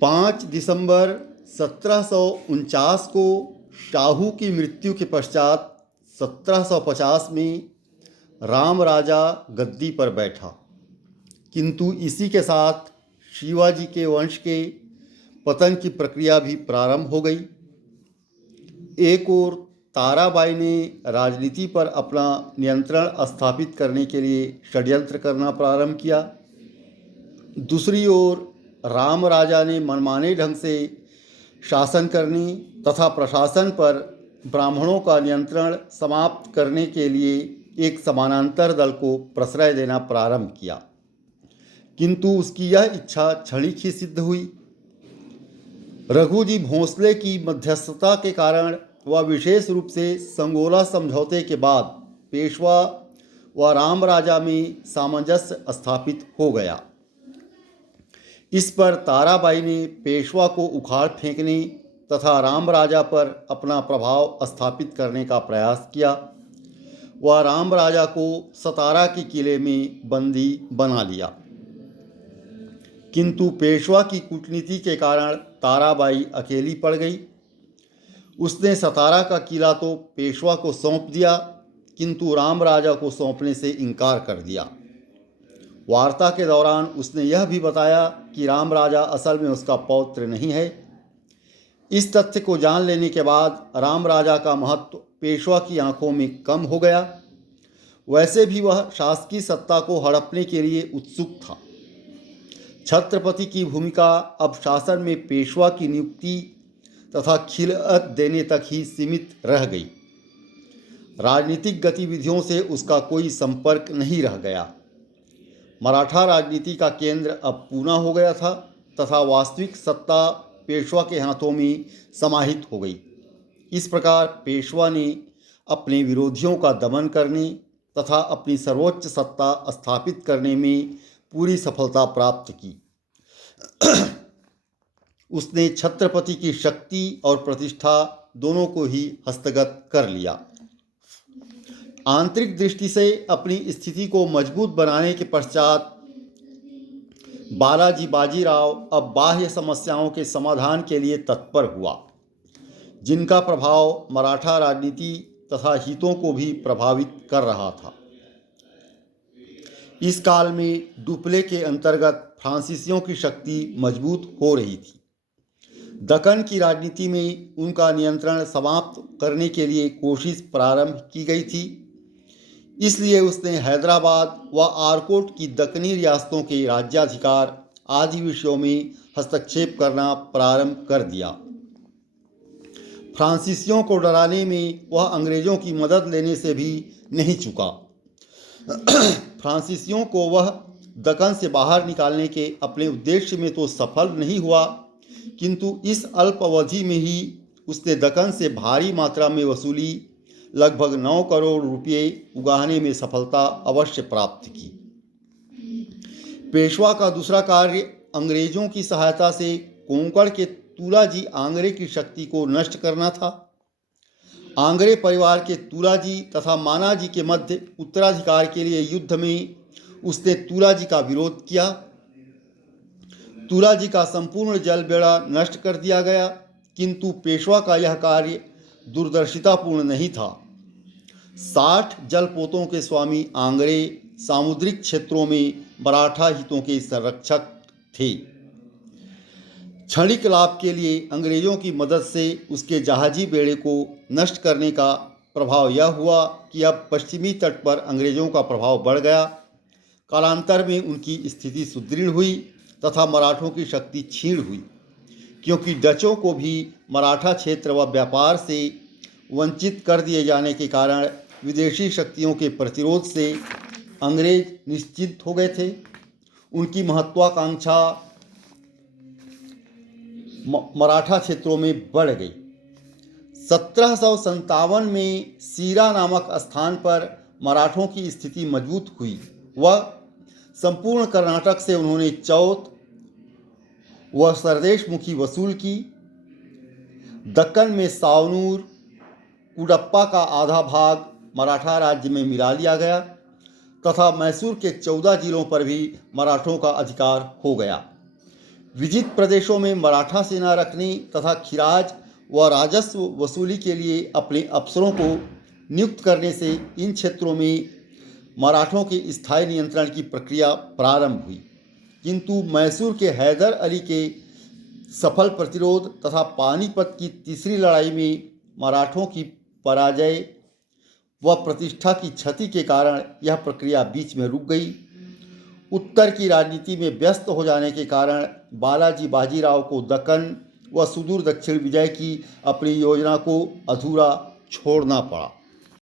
5 दिसंबर 1749 को शाहू की मृत्यु के पश्चात 1750 में राम राजा गद्दी पर बैठा, किंतु इसी के साथ शिवाजी के वंश के पतन की प्रक्रिया भी प्रारंभ हो गई। एक ओर ताराबाई ने राजनीति पर अपना नियंत्रण स्थापित करने के लिए षड्यंत्र करना प्रारंभ किया। दूसरी ओर राम राजा ने मनमाने ढंग से शासन करने तथा प्रशासन पर ब्राह्मणों का नियंत्रण समाप्त करने के लिए एक समानांतर दल को प्रश्रय देना प्रारंभ किया, किंतु उसकी यह इच्छा क्षणिक ही सिद्ध हुई। रघुजी भोंसले की मध्यस्थता के कारण वह विशेष रूप से संगोला समझौते के बाद पेशवा व राम राजा में सामंजस्य स्थापित हो गया। इस पर ताराबाई ने पेशवा को उखाड़ फेंकने तथा राम राजा पर अपना प्रभाव स्थापित करने का प्रयास किया। वह राम राजा को सतारा के किले में बंदी बना लिया, किंतु पेशवा की कूटनीति के कारण ताराबाई अकेली पड़ गई। उसने सतारा का किला तो पेशवा को सौंप दिया, किंतु राम राजा को सौंपने से इनकार कर दिया। वार्ता के दौरान उसने यह भी बताया कि राम राजा असल में उसका पौत्र नहीं है। इस तथ्य को जान लेने के बाद राम राजा का महत्व पेशवा की आंखों में कम हो गया। वैसे भी वह शासकीय सत्ता को हड़पने के लिए उत्सुक था। छत्रपति की भूमिका अब शासन में पेशवा की नियुक्ति तथा खिलअत देने तक ही सीमित रह गई। राजनीतिक गतिविधियों से उसका कोई संपर्क नहीं रह गया। मराठा राजनीति का केंद्र अब पूना हो गया था तथा वास्तविक सत्ता पेशवा के हाथों में समाहित हो गई। इस प्रकार पेशवा ने अपने विरोधियों का दमन करने तथा अपनी सर्वोच्च सत्ता स्थापित करने में पूरी सफलता प्राप्त की। उसने छत्रपति की शक्ति और प्रतिष्ठा दोनों को ही हस्तगत कर लिया। आंतरिक दृष्टि से अपनी स्थिति को मजबूत बनाने के पश्चात बालाजी बाजीराव अब बाह्य समस्याओं के समाधान के लिए तत्पर हुआ, जिनका प्रभाव मराठा राजनीति तथा हितों को भी प्रभावित कर रहा था। इस काल में डुप्ले के अंतर्गत फ्रांसीसियों की शक्ति मजबूत हो रही थी। दक्कन की राजनीति में उनका नियंत्रण समाप्त करने के लिए कोशिश प्रारंभ की गई थी। इसलिए उसने हैदराबाद व आरकोट की दक्कनी रियासतों के राज्याधिकार आदि विषयों में हस्तक्षेप करना प्रारंभ कर दिया। फ्रांसीसियों को डराने में वह अंग्रेजों की मदद लेने से भी नहीं चूका। फ्रांसीसियों को वह दक्कन से बाहर निकालने के अपने उद्देश्य में तो सफल नहीं हुआ, किंतु इस अल्प अवधि में ही उसने दक्कन से भारी मात्रा में वसूली लगभग 9 करोड़ रुपये उगाहने में सफलता अवश्य प्राप्त की। पेशवा का दूसरा कार्य अंग्रेजों की सहायता से कोंकण के तुलाजी आंग्रे की शक्ति को नष्ट करना था। आंग्रे परिवार के तुलाजी तथा मानाजी के मध्य उत्तराधिकार के लिए युद्ध में उसने तुलाजी का विरोध किया। तुलाजी का संपूर्ण जलबेड़ा नष्ट कर दिया गया, किंतु पेशवा का यह कार्य दूरदर्शितापूर्ण नहीं था। 60 जलपोतों के स्वामी आंग्रे सामुद्रिक क्षेत्रों में मराठा हितों के संरक्षक थे। क्षणिक लाभ के लिए अंग्रेजों की मदद से उसके जहाजी बेड़े को नष्ट करने का प्रभाव यह हुआ कि अब पश्चिमी तट पर अंग्रेजों का प्रभाव बढ़ गया। कालांतर में उनकी स्थिति सुदृढ़ हुई तथा मराठों की शक्ति क्षीण हुई, क्योंकि डचों को भी मराठा क्षेत्र व व्यापार से वंचित कर दिए जाने के कारण विदेशी शक्तियों के प्रतिरोध से अंग्रेज निश्चिंत हो गए थे। उनकी महत्वाकांक्षा मराठा क्षेत्रों में बढ़ गई। 1757 में सीरा नामक स्थान पर मराठों की स्थिति मजबूत हुई। वह संपूर्ण कर्नाटक से उन्होंने चौथ व सरदेशमुखी वसूल की। दक्कन में सावनूर कुडप्पा का आधा भाग मराठा राज्य में मिला लिया गया तथा मैसूर के 14 जिलों पर भी मराठों का अधिकार हो गया। विजित प्रदेशों में मराठा सेना रखने तथा खिराज व राजस्व वसूली के लिए अपने अफसरों को नियुक्त करने से इन क्षेत्रों में मराठों के स्थायी नियंत्रण की प्रक्रिया प्रारंभ हुई। किंतु मैसूर के हैदर अली के सफल प्रतिरोध तथा पानीपत की तीसरी लड़ाई में मराठों की पराजय व प्रतिष्ठा की क्षति के कारण यह प्रक्रिया बीच में रुक गई। उत्तर की राजनीति में व्यस्त हो जाने के कारण बालाजी बाजीराव को दक्कन व सुदूर दक्षिण विजय की अपनी योजना को अधूरा छोड़ना पड़ा।